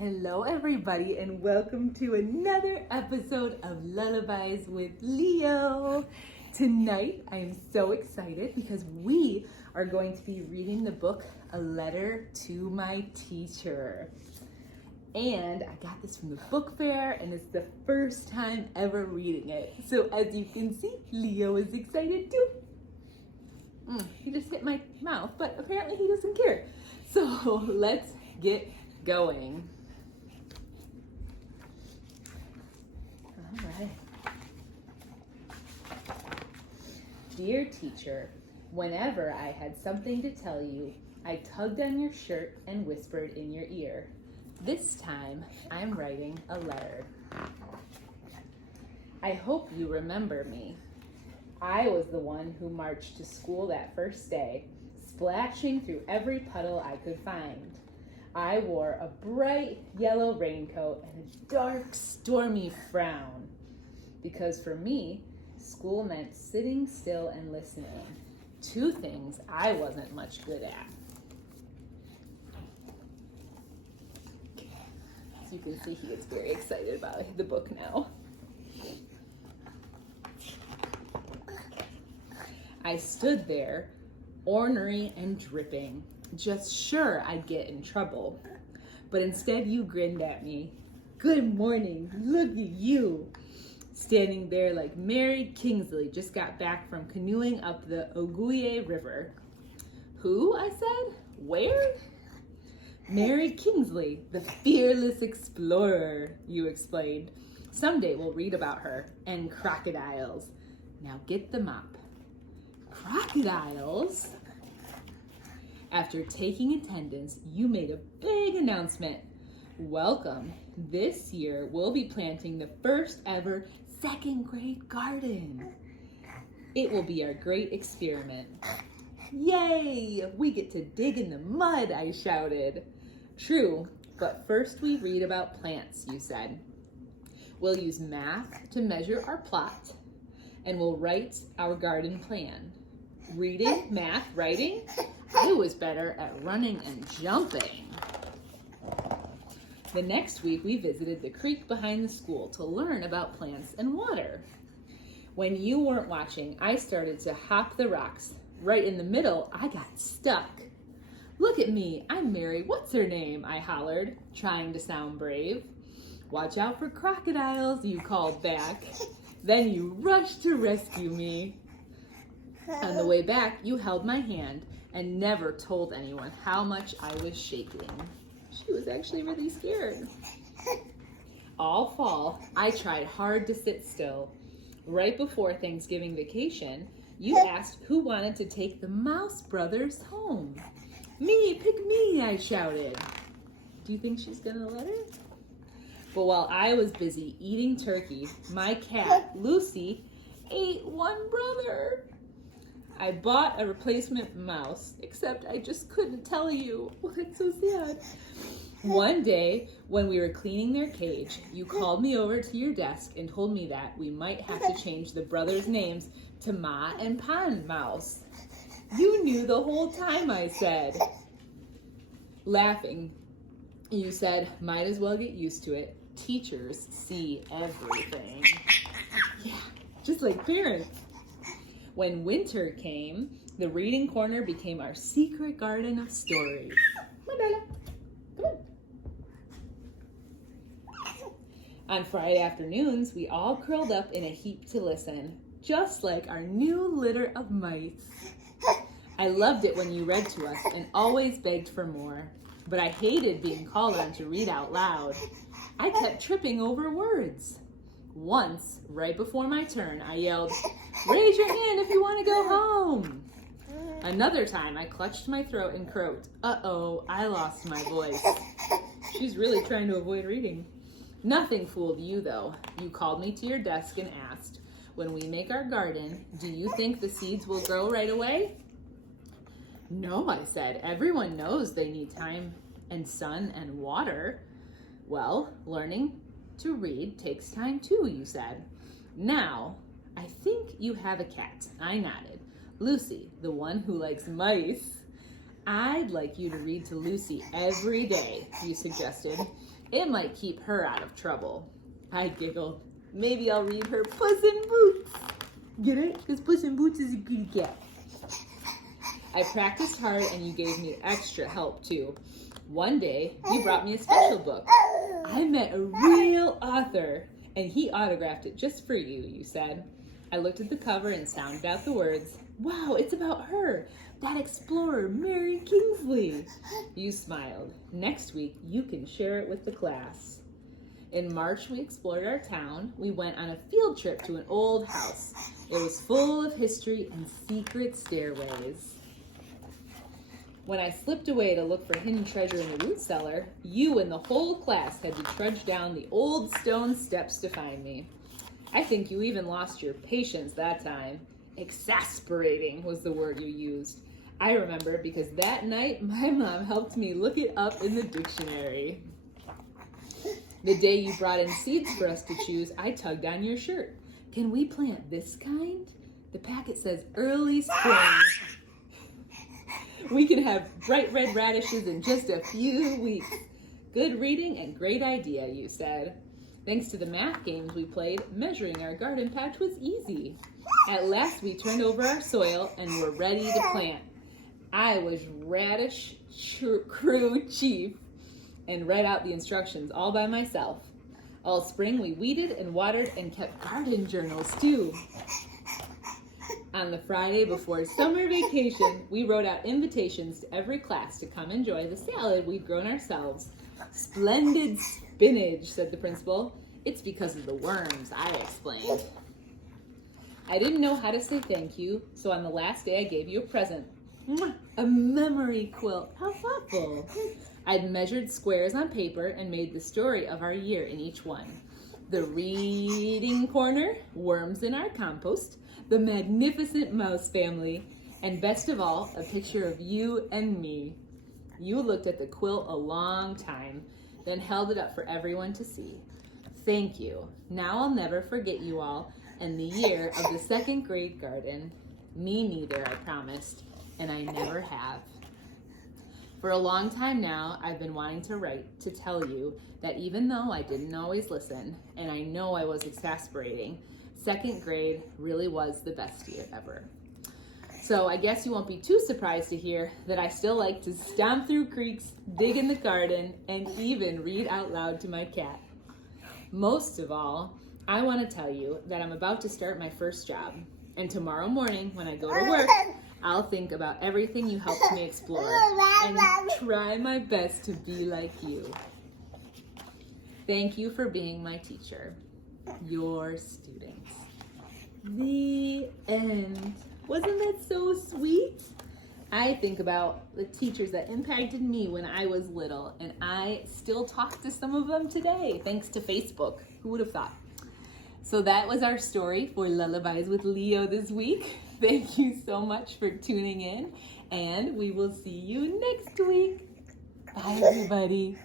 Hello everybody and welcome to another episode of Lullabies with Leo. Tonight I am so excited because we are going to be reading the book A Letter to My Teacher. And I got this from the book fair and it's the first time ever reading it. So as you can see, Leo is excited too. He just hit my mouth, but apparently he doesn't care. So let's get going. All right. Dear teacher, whenever I had something to tell you, I tugged on your shirt and whispered in your ear. This time, I'm writing a letter. I hope you remember me. I was the one who marched to school that first day, splashing through every puddle I could find. I wore a bright yellow raincoat and a dark, stormy frown. Because for me, school meant sitting still and listening. Two things I wasn't much good at. As you can see, he gets very excited about the book now. I stood there, ornery and dripping, just sure I'd get in trouble. But instead you grinned at me. Good morning, look at you. Standing there like Mary Kingsley just got back from canoeing up the Oguye River. Who, I said? Where? Mary Kingsley, the fearless explorer, you explained. Someday we'll read about her and crocodiles. Now get the mop. Crocodiles? After taking attendance, you made a big announcement. Welcome. This year, we'll be planting the first ever second grade garden. It will be our great experiment. Yay! We get to dig in the mud, I shouted. True, but first we read about plants, you said. We'll use math to measure our plot, and we'll write our garden plan. Reading, math, writing? I was better at running and jumping. The next week, we visited the creek behind the school to learn about plants and water. When you weren't watching, I started to hop the rocks. Right in the middle, I got stuck. Look at me, I'm Mary, what's her name? I hollered, trying to sound brave. Watch out for crocodiles, you called back. Then you rushed to rescue me. On the way back, you held my hand and never told anyone how much I was shaking. She was actually really scared. All fall, I tried hard to sit still. Right before Thanksgiving vacation, you asked who wanted to take the Mouse Brothers home. Me, pick me, I shouted. Do you think she's gonna let her? But while I was busy eating turkey, my cat, Lucy, ate one brother. I bought a replacement mouse, except I just couldn't tell you. Oh, that's so sad. One day, when we were cleaning their cage, you called me over to your desk and told me that we might have to change the brothers' names to Ma and Pan Mouse. You knew the whole time, I said. Laughing, you said, might as well get used to it. Teachers see everything. Yeah, just like parents. When winter came, the reading corner became our secret garden of stories. Mandela, come on. On Friday afternoons, we all curled up in a heap to listen, just like our new litter of mice. I loved it when you read to us and always begged for more, but I hated being called on to read out loud. I kept tripping over words. Once, right before my turn, I yelled, "Raise your hand if you want to go home." Another time, I clutched my throat and croaked, "Uh-oh, I lost my voice." She's really trying to avoid reading. Nothing fooled you, though. You called me to your desk and asked, "When we make our garden, do you think the seeds will grow right away?" "No," I said. "Everyone knows they need time and sun and water." "Well, learning to read takes time too," you said. "Now, I think you have a cat." I nodded. "Lucy, the one who likes mice." "I'd like you to read to Lucy every day," you suggested. It might keep her out of trouble. I giggled. Maybe I'll read her Puss in Boots. Get it? Because Puss in Boots is a good cat. I practiced hard and you gave me extra help too. One day, you brought me a special book. I met a real author and he autographed it just for you, you said. I looked at the cover and sounded out the words. Wow, it's about her, that explorer, Mary Kingsley. You smiled. Next week, you can share it with the class. In March, we explored our town. We went on a field trip to an old house. It was full of history and secret stairways. When I slipped away to look for hidden treasure in the root cellar, you and the whole class had to trudge down the old stone steps to find me. I think you even lost your patience that time. Exasperating was the word you used. I remember because that night my mom helped me look it up in the dictionary. The day you brought in seeds for us to choose, I tugged on your shirt. Can we plant this kind? The packet says early spring. We can have bright red radishes in just a few weeks. Good reading and great idea, you said. Thanks to the math games we played, measuring our garden patch was easy. At last we turned over our soil and were ready to plant. I was radish crew chief and read out the instructions all by myself. All spring we weeded and watered and kept garden journals too. On the Friday before summer vacation, we wrote out invitations to every class to come enjoy the salad we'd grown ourselves. Splendid spinach, said the principal. It's because of the worms, I explained. I didn't know how to say thank you, so on the last day I gave you a present. A memory quilt. How thoughtful. I'd measured squares on paper and made the story of our year in each one. The reading corner, worms in our compost, the magnificent mouse family, and best of all, a picture of you and me. You looked at the quilt a long time, then held it up for everyone to see. Thank you. Now I'll never forget you all and the year of the second grade garden. Me neither, I promised, and I never have. For a long time now, I've been wanting to write to tell you that even though I didn't always listen, and I know I was exasperating, second grade really was the best year ever. So I guess you won't be too surprised to hear that I still like to stomp through creeks, dig in the garden, and even read out loud to my cat. Most of all, I want to tell you that I'm about to start my first job. And tomorrow morning when I go to work, I'll think about everything you helped me explore and try my best to be like you. Thank you for being my teacher. Your students. The end. Wasn't that so sweet? I think about the teachers that impacted me when I was little, and I still talk to some of them today, thanks to Facebook. Who would have thought? So that was our story for Lullabies with Leo this week. Thank you so much for tuning in, and we will see you next week. Bye, everybody.